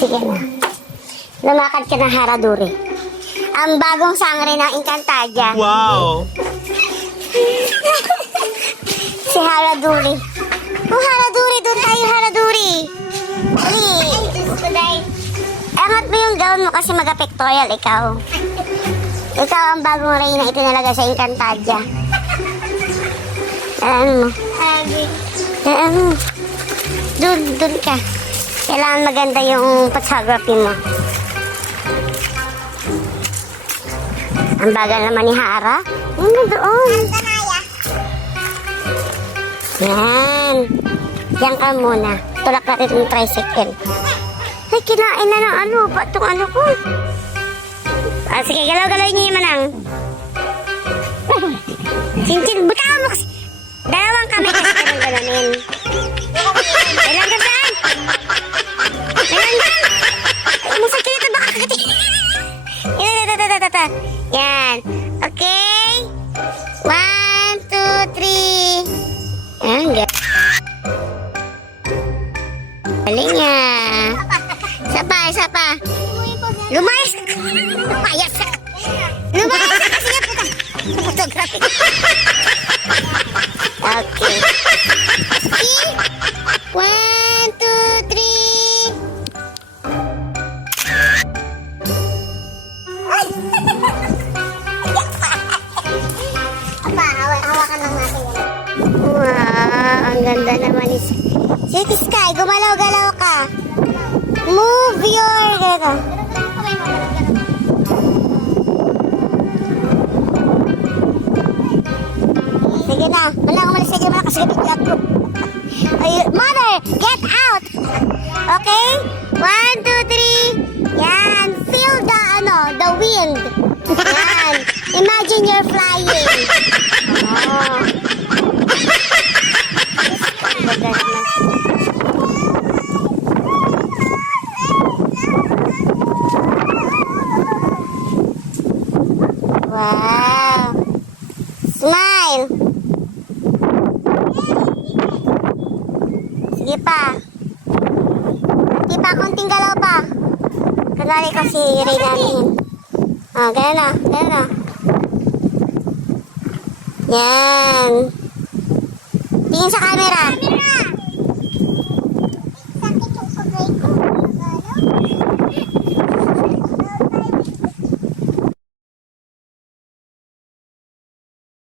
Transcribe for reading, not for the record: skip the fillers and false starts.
Sige na. Lumakad ka ng Haraduri. Ang bagong sangre ng Encantadia. Wow! Si Haraduri. Oh, Haraduri. Doon tayo, Haraduri. Ali. Ay, Diyos ko, Day. Angat mo yung gown mo kasi mag-pictorial ikaw. Ikaw ang bagong reyna itinalaga sa Encantadia. Ano mo? Ano? Doon ka. Kailangan maganda yung photography mo. Ang bagal naman ni Hara. Doon. Yan. Diyan ka muna. Tulak natin yung tricycle. Ay, kinain na ng ano. Ba't itong ano ko? Ah, sige, galaw-galaw niyo yung manang. Cincin, butaw mo kasi. Dalawang kami kasi ganun-ganunin. Ilan ka saan? Ilan ka? Ay, masakit ito baka kati. Yan. Okay. 1, 2, 3. Yan, galing nga. Isa pa. Lumayas ka. Lumayas ka. Lumayas ka kasi nga puta. Photography. Okay. See? 1, 2, 3. Hawakan lang natin yan. Wow, ang ganda naman ni City Sky, gumalaw-galaw ka. Move your... Gano. Sige na. Wala, umalis na dyan. Kasi vlog ko. Mother, get out! Okay? 1, 2, 3. Yan. Feel the wind. Yan. Imagine you're flying. Oh. Wow. Smile. Sige pa. Sige pa, konting galaw pa. Kunwari kasi ray namin. Oh, gano'n na. Yan. Tingin sa camera.